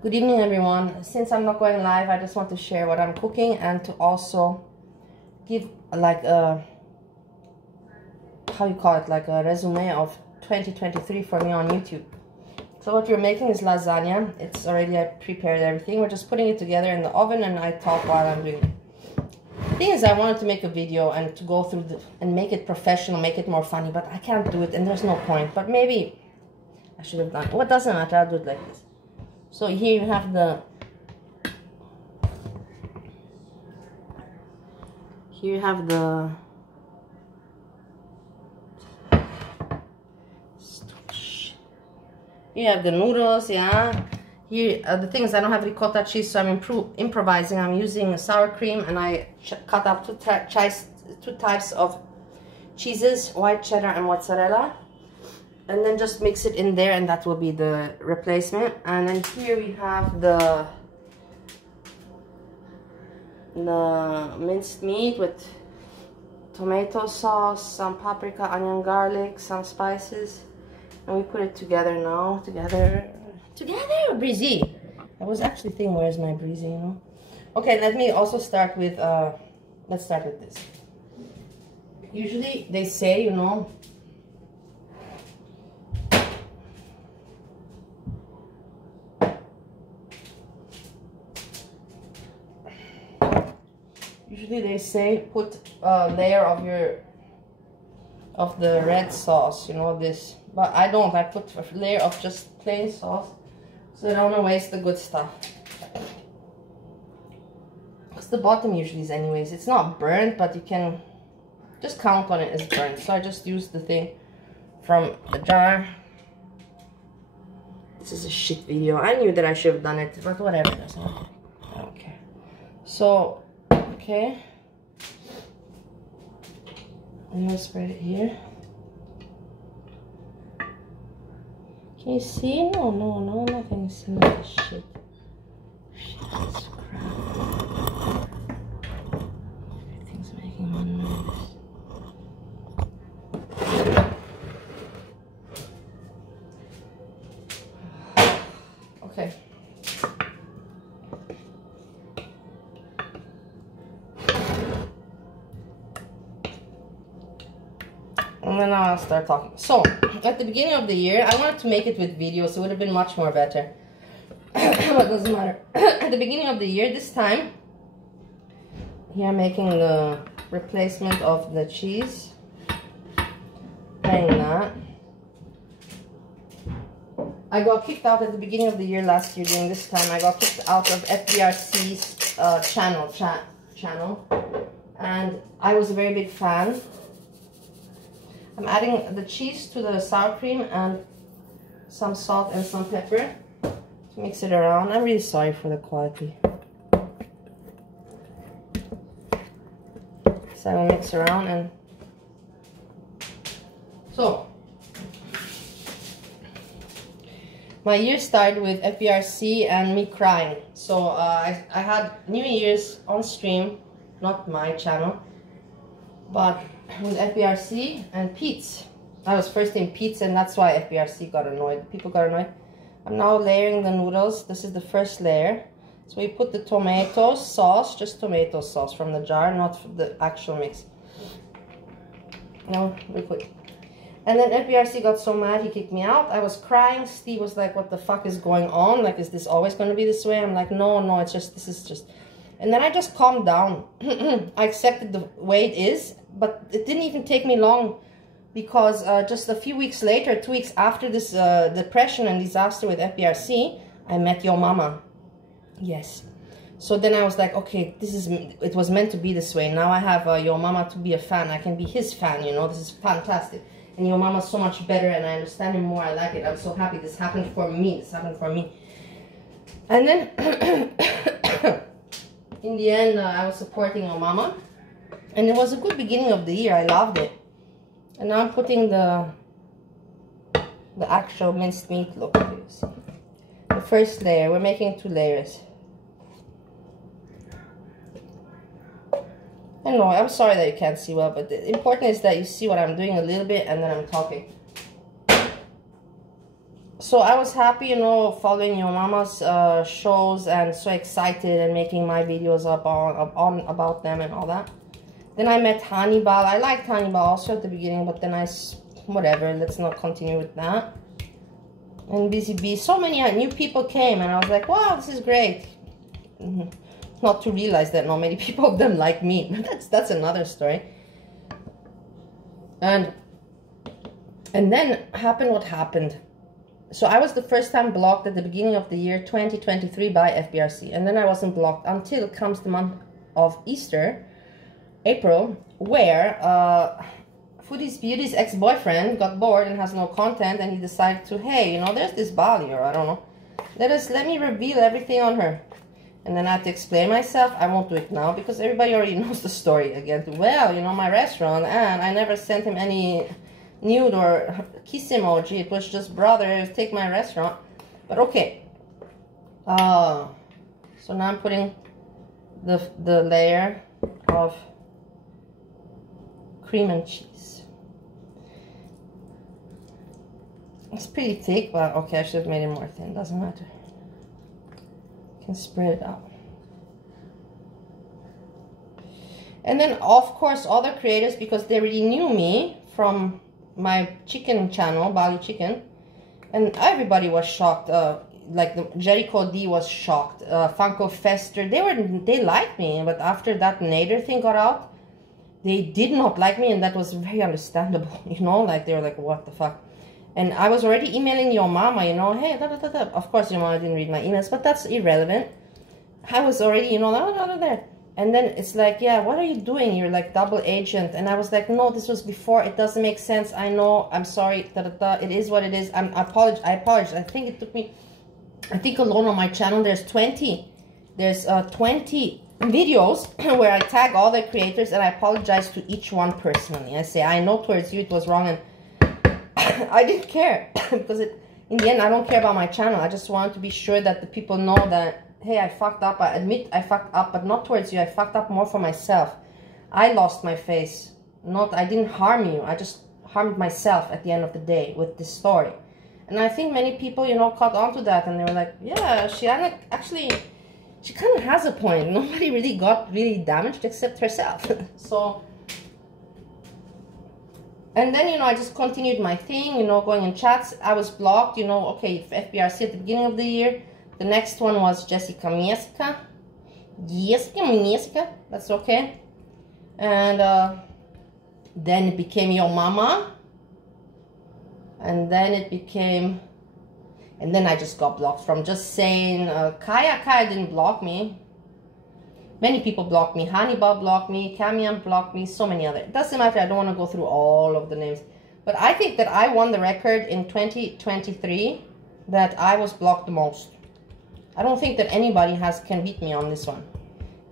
Good evening, everyone. Since I'm not going live, I just want to share what I'm cooking and to also give like a, how you call it, like a resume of 2023 for me on YouTube. So what we're making is lasagna. It's already, I prepared everything. We're just putting it together in the oven and I talk while I'm doing it. The thing is, I wanted to make a video and to go through and make it professional, make it more funny, but I can't do it and there's no point. But maybe I should have done it. What doesn't matter, I'll do it like this. So here you have the, you have the noodles, yeah. Here, the thing is, I don't have ricotta cheese, so I'm improvising. I'm using sour cream, and I cut up two types of cheeses, white cheddar and mozzarella. And then just mix it in there, and that will be the replacement. And then here we have the minced meat with tomato sauce, some paprika, onion, garlic, some spices. And we put it together now. Together, breezy. I was actually thinking, where's my breezy, you know? Okay, let me also start with, let's start with this. Usually they say, you know, they say put a layer of the red sauce, you know, this, but I don't. I put a layer of just plain sauce, so I don't want to waste the good stuff, because the bottom usually is anyways, it's not burnt, but you can just count on it as burnt. So I just used the thing from the jar. This is a shit video. I knew that I should have done it, but whatever, it doesn't matter. I don't care. So okay, I'm gonna spread it here. Can you see? No, I'm not gonna see this shit. Shit, that's crap. Everything's making one noise. Okay. And then I'll start talking. So, at the beginning of the year, I wanted to make it with video, so it would have been much more better. But it doesn't matter. At the beginning of the year, this time, here I'm making the replacement of the cheese. Playing that. I got kicked out at the beginning of the year last year during this time. I got kicked out of FBRC's channel. And I was a very big fan. I'm adding the cheese to the sour cream and some salt and some pepper to mix it around. I'm really sorry for the quality. So I will mix around, and so my year started with FBRC and me crying. So I had New Year's on stream, not my channel, but with FBRC and Pete's. I was first in Pete's, and that's why FBRC got annoyed. People got annoyed. I'm now layering the noodles. This is the first layer. So we put the tomato sauce, just tomato sauce from the jar, not the actual mix. No, real quick. And then FBRC got so mad, he kicked me out. I was crying. Steve was like, what the fuck is going on? Like, is this always going to be this way? I'm like, no, it's just, this is just... And then I just calmed down. I accepted the way it is, but it didn't even take me long, because just a few weeks later, 2 weeks after this depression and disaster with FBRC, I met Yomama. Yes. So then I was like, okay, it was meant to be this way. Now I have Yomama to be a fan. I can be his fan, you know, this is fantastic. And Yomama's so much better, and I understand him more. I like it. I'm so happy this happened for me. And then... in the end, I was supporting Yomama, and it was a good beginning of the year. I loved it. And now I'm putting the actual minced meat. Look, you see. The first layer. We're making 2 layers. I know, I'm sorry that you can't see well, but the important is that you see what I'm doing a little bit, and then I'm talking. So I was happy, you know, following your mama's shows and so excited and making my videos up on about them and all that. Then I met Hannibal. I liked Hannibal also at the beginning, but then whatever, let's not continue with that. And Busy Bee, so many new people came, and I was like, wow, this is great. Not to realize that not many people of them like me. That's another story. And then happened what happened. So I was the first time blocked at the beginning of the year 2023 by FBRC, and then I wasn't blocked until it comes the month of Easter, April, where Foodie's Beauty's ex-boyfriend got bored and has no content, and he decided to, hey, you know, there's this Bali, or I don't know, let me reveal everything on her. And then I had to explain myself. I won't do it now because everybody already knows the story again. Well, you know, my restaurant, and I never sent him any nude or kiss emoji. It was just, brother, take my restaurant. But okay. So now I'm putting the layer of cream and cheese. It's pretty thick, but okay, I should have made it more thin. Doesn't matter. Can spread it out. And then of course other creators, because they already knew me from my chicken channel, Bali Chicken, and everybody was shocked. Like the Jericho D was shocked. Funko Fester, they liked me, but after that Nader thing got out, they did not like me, and that was very understandable. You know, like they were like, what the fuck. And I was already emailing your mama, you know, hey, da, da, da, da. Of course, your mama didn't read my emails, but that's irrelevant. I was already, you know, there. And then it's like, yeah, what are you doing? You're like double agent. And I was like, no, this was before. It doesn't make sense. I know. I'm sorry. Da, da, da. It is what it is. I apologize. I think it took me, I think alone on my channel, there's 20 videos where I tag all the creators and I apologize to each one personally. I say, I know towards you it was wrong, and I didn't care because in the end, I don't care about my channel. I just wanted to be sure that the people know that, hey, I fucked up. I admit I fucked up, but not towards you. I fucked up more for myself. I lost my face. I didn't harm you. I just harmed myself at the end of the day with this story. And I think many people, you know, caught on to that, and they were like, yeah, she kind of has a point. Nobody really got really damaged except herself. So, and then, you know, I just continued my thing, you know, going in chats. I was blocked, you know, okay, FBRC at the beginning of the year. The next one was Jessica Messica. That's okay. And then it became Yomama. And then it became, and then I just got blocked from just saying, Kaya didn't block me. Many people blocked me. Hannibal blocked me. Camion blocked me. So many other. It doesn't matter. I don't want to go through all of the names. But I think that I won the record in 2023 that I was blocked the most. I don't think that anybody can beat me on this one.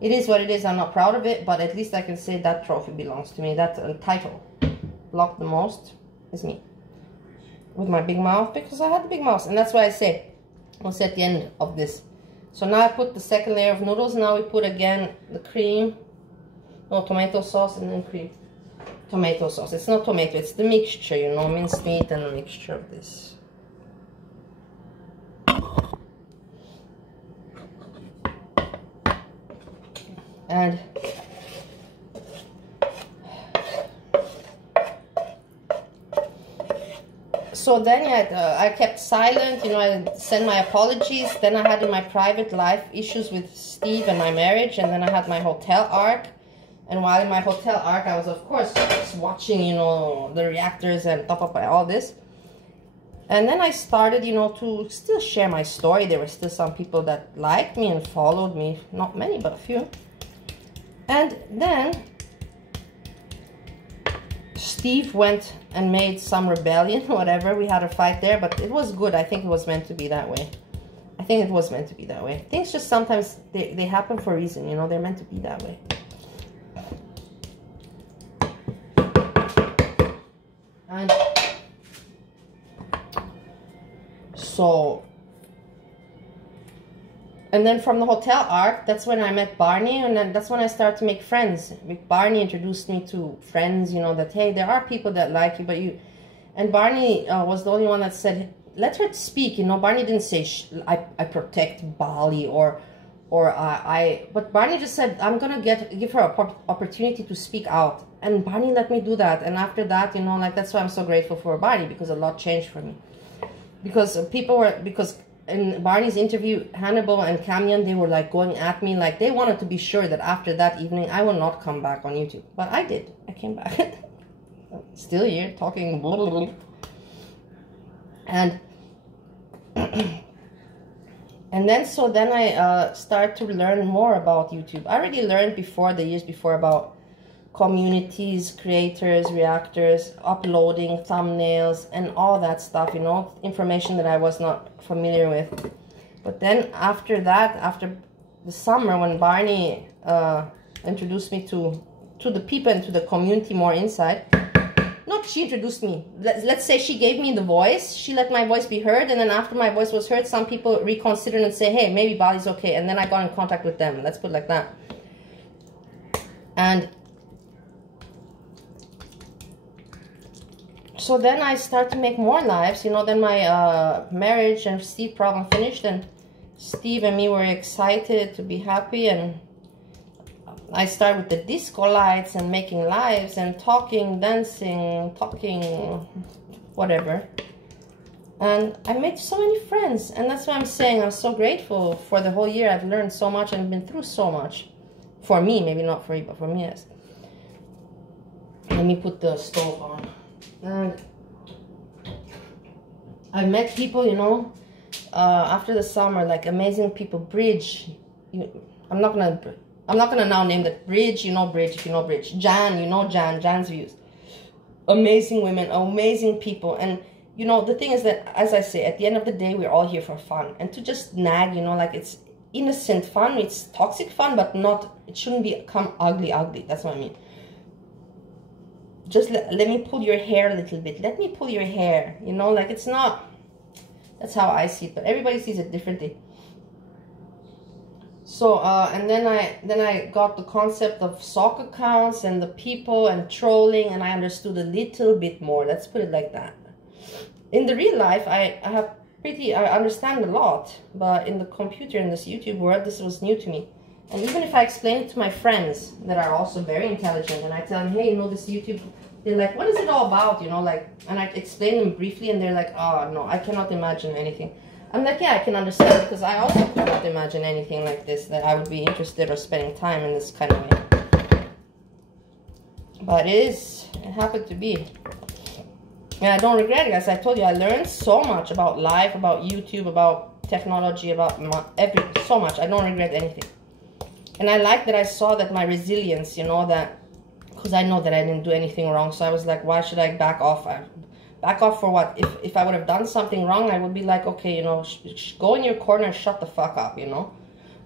It is what it is. I'm not proud of it, but at least I can say that trophy belongs to me. That title, blocked the most, is me. With my big mouth, because I had the big mouth. And that's why I say, I'll say at the end of this. So now I put the second layer of noodles. Now we put again the cream. No, tomato sauce and then cream. Tomato sauce. It's not tomato, it's the mixture, you know, minced meat and a mixture of this. And so then I kept silent, you know, I sent my apologies. Then I had in my private life issues with Steve and my marriage, and then I had my hotel arc. And while in my hotel arc, I was, of course, just watching, you know, the reactors and all this. And then I started, you know, to still share my story. There were still some people that liked me and followed me. Not many, but a few. And then Steve went and made some rebellion, whatever. We had a fight there, but it was good. I think it was meant to be that way. I think it was meant to be that way. Things just sometimes, they happen for a reason, you know. They're meant to be that way. And so, and then from the hotel arc, that's when I met Barney, and then that's when I started to make friends. Barney introduced me to friends, you know, that, hey, there are people that like you, but you... And Barney was the only one that said, let her speak, you know. Barney didn't say, I protect Bali, but Barney just said, I'm gonna give her an opportunity to speak out. And Barney let me do that. And after that, you know, like, that's why I'm so grateful for Barney, because a lot changed for me. Because in Barney's interview, Hannibal and Camion, they were like going at me, like they wanted to be sure that after that evening, I will not come back on YouTube. But I did. I came back. Still here, talking. Blah, blah, blah. And then I start to learn more about YouTube. I already learned the years before about communities, creators, reactors, uploading, thumbnails, and all that stuff, you know, information that I was not familiar with. But then after that, after the summer, when Barney introduced me to the people and to the community more inside, not she introduced me, let's say she gave me the voice, she let my voice be heard, and then after my voice was heard, some people reconsidered and say, hey, maybe Bali's okay, and then I got in contact with them, let's put it like that. And so then I start to make more lives, you know. Then my marriage and Steve problem finished, and Steve and me were excited to be happy, and I started with the disco lights and making lives and talking, dancing, talking, whatever. And I made so many friends, and that's why I'm saying I'm so grateful for the whole year. I've learned so much and been through so much. For me, maybe not for you, but for me, yes. Let me put the stove on. And I met people, you know, after the summer, like amazing people. Bridge, I'm not gonna now name that. Bridge, you know Bridge, if you know Bridge. Jan, you know Jan's views. Amazing women, amazing people. And you know, the thing is that, as I say, at the end of the day, we're all here for fun. And to just nag, you know, like, it's innocent fun, it's toxic fun, but not, it shouldn't become ugly. That's what I mean. Just let me pull your hair a little bit. Let me pull your hair. You know, like, it's not... That's how I see it, but everybody sees it differently. So, and then I got the concept of sock accounts and the people and trolling, and I understood a little bit more. Let's put it like that. In the real life, I understand a lot, but in the computer, in this YouTube world, this was new to me. And even if I explain it to my friends that are also very intelligent, and I tell them, hey, you know, this YouTube, they're like, what is it all about, you know, like, and I explain them briefly, and they're like, oh, no, I cannot imagine anything. I'm like, yeah, I can understand, because I also cannot imagine anything like this, that I would be interested or spending time in this kind of way. But it happened to be. And I don't regret it, as I told you, I learned so much about life, about YouTube, about technology, about so much. I don't regret anything. And I like that I saw that my resilience, you know, that, because I know that I didn't do anything wrong. So I was like, why should I back off? Back off for what? If I would have done something wrong, I would be like, okay, you know, go in your corner and shut the fuck up, you know.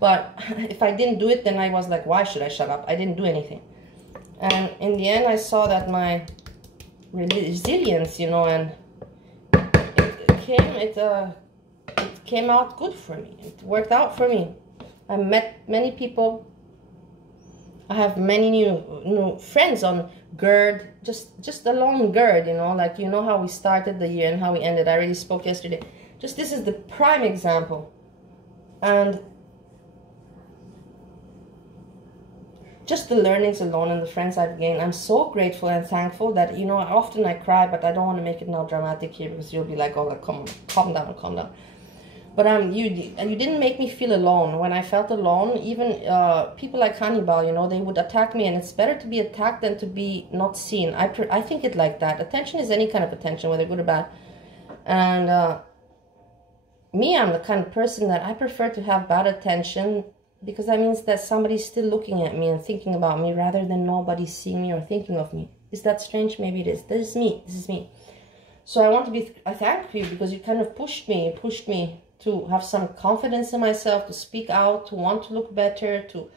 But if I didn't do it, then I was like, why should I shut up? I didn't do anything. And in the end, I saw that my resilience, you know, and it came out good for me. It worked out for me. I met many people. I have many new friends on GERD, just alone GERD, you know, like, you know how we started the year and how we ended. I already spoke yesterday. Just this is the prime example. And just the learnings alone and the friends I've gained, I'm so grateful and thankful that, you know, often I cry, but I don't want to make it now dramatic here, because you'll be like, oh, like, calm down. But you didn't make me feel alone. When I felt alone, even people like Hannibal, you know, they would attack me, and it's better to be attacked than to be not seen. I think it like that. Attention is any kind of attention, whether good or bad. And me, I'm the kind of person that I prefer to have bad attention, because that means that somebody's still looking at me and thinking about me, rather than nobody seeing me or thinking of me. Is that strange? Maybe it is. This is me. So I want to be, I thank you, because you kind of pushed me to have some confidence in myself, to speak out, to want to look better, to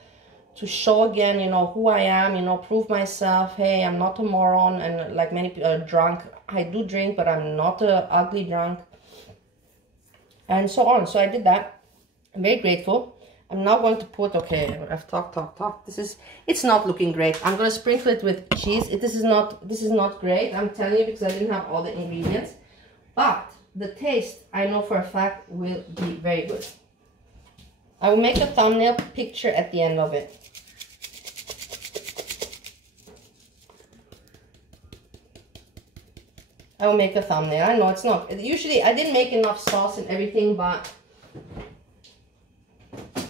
show again, you know, who I am, you know, prove myself. Hey, I'm not a moron, and like many people are drunk. I do drink, but I'm not a ugly drunk, and so on. So I did that. I'm very grateful. I'm now going to put, okay, I've talked. It's not looking great. I'm going to sprinkle it with cheese. This is not great, I'm telling you, because I didn't have all the ingredients. But the taste, I know for a fact, will be very good. I will make a thumbnail picture at the end of it. I will make a thumbnail. I know it's not. Usually, I didn't make enough sauce and everything, but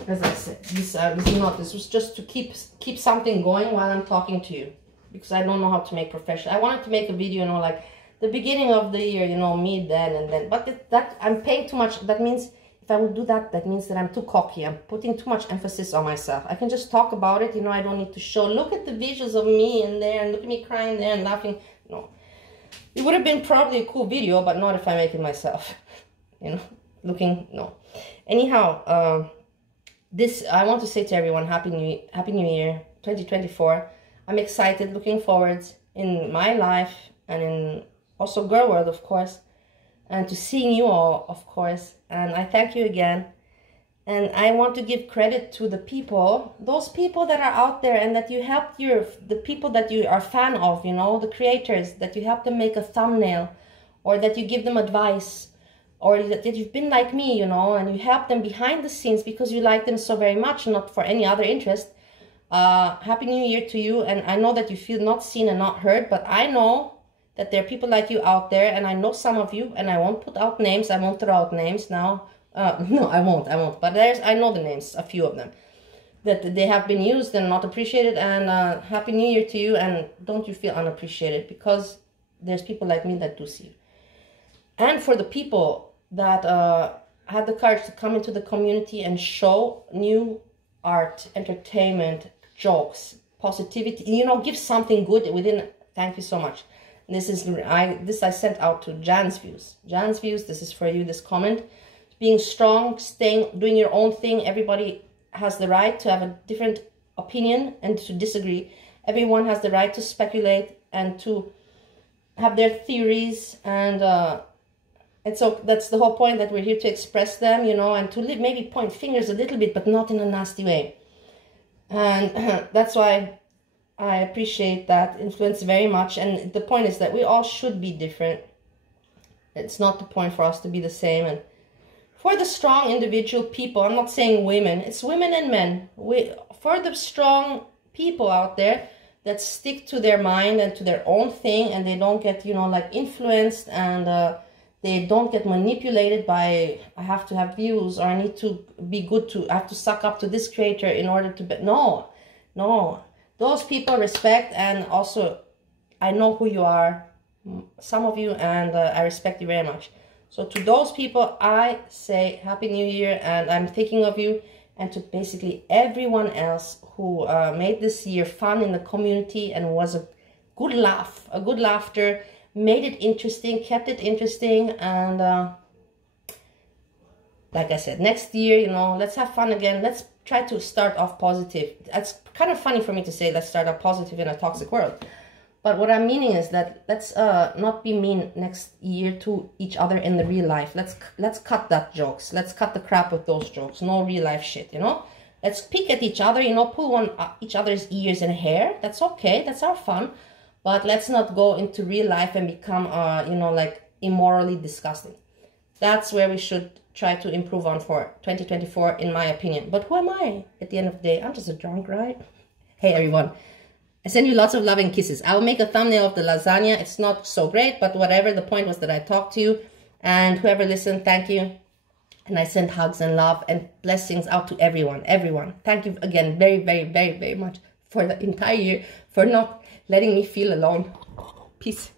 as I said, this is not. This was just to keep something going while I'm talking to you, because I don't know how to make professional. I wanted to make a video, you know, like the beginning of the year, you know, me then and then. But that I'm paying too much. That means if I would do that, that means that I'm too cocky. I'm putting too much emphasis on myself. I can just talk about it, you know. I don't need to show. Look at the visuals of me in there, and look at me crying there and laughing. No. It would have been probably a cool video, but not if I make it myself. You know, looking, no. Anyhow, this, I want to say to everyone, Happy New Year, 2024. I'm excited, looking forward in my life and in also Girl World, of course, and to seeing you all, of course. And I thank you again. And I want to give credit to the people, those people that are out there, and that you helped the people that you are a fan of, you know, the creators, that you help them make a thumbnail, or that you give them advice, or that you've been like me, you know, and you help them behind the scenes because you like them so very much, not for any other interest. Happy New Year to you. And I know that you feel not seen and not heard, but I know that there are people like you out there, and I know some of you, and I won't put out names, I won't throw out names now. No, I won't. But I know the names, a few of them, that they have been used and not appreciated. And Happy New Year to you. And don't you feel unappreciated, because there's people like me that do see you. And for the people that had the courage to come into the community and show new art, entertainment, jokes, positivity, you know, give something good within. Thank you so much. This I sent out to Jan's Views. Jan's Views, this is for you, this comment. Being strong, doing your own thing. Everybody has the right to have a different opinion and to disagree. Everyone has the right to speculate and to have their theories. And so that's the whole point, that we're here to express them, you know, and to maybe point fingers a little bit, but not in a nasty way. And that's why I appreciate that influence very much. And the point is that we all should be different. It's not the point for us to be the same. And for the strong individual people, I'm not saying women, it's women and men. For the strong people out there that stick to their mind and to their own thing, and they don't get, you know, like influenced, and they don't get manipulated by, I have to have views, or I need to be good to, I have to suck up to this creator in order to be. No. Those people respect, and also I know who you are, some of you, and I respect you very much. So to those people, I say Happy New Year, and I'm thinking of you. And to basically everyone else who made this year fun in the community and was a good laugh, a good laughter, made it interesting, kept it interesting. And like I said, next year, you know, let's have fun again. Let's try to start off positive. That's kind of funny for me to say, let's start off positive in a toxic world. But what I'm meaning is that let's not be mean next year to each other in the real life. Let's cut that jokes. Let's cut the crap with those jokes. No real life shit, you know. Let's pick at each other, you know, pull on each other's ears and hair. That's okay. That's our fun. But let's not go into real life and become, you know, like immorally disgusting. That's where we should try to improve on for 2024, in my opinion. But who am I at the end of the day? I'm just a drunk, right? Hey, everyone. I send you lots of love and kisses. I will make a thumbnail of the lasagna. It's not so great, but whatever. The point was that I talked to you. And whoever listened, thank you. And I send hugs and love and blessings out to everyone. Everyone. Thank you again very, very, very, very much for the entire year, for not letting me feel alone. Peace.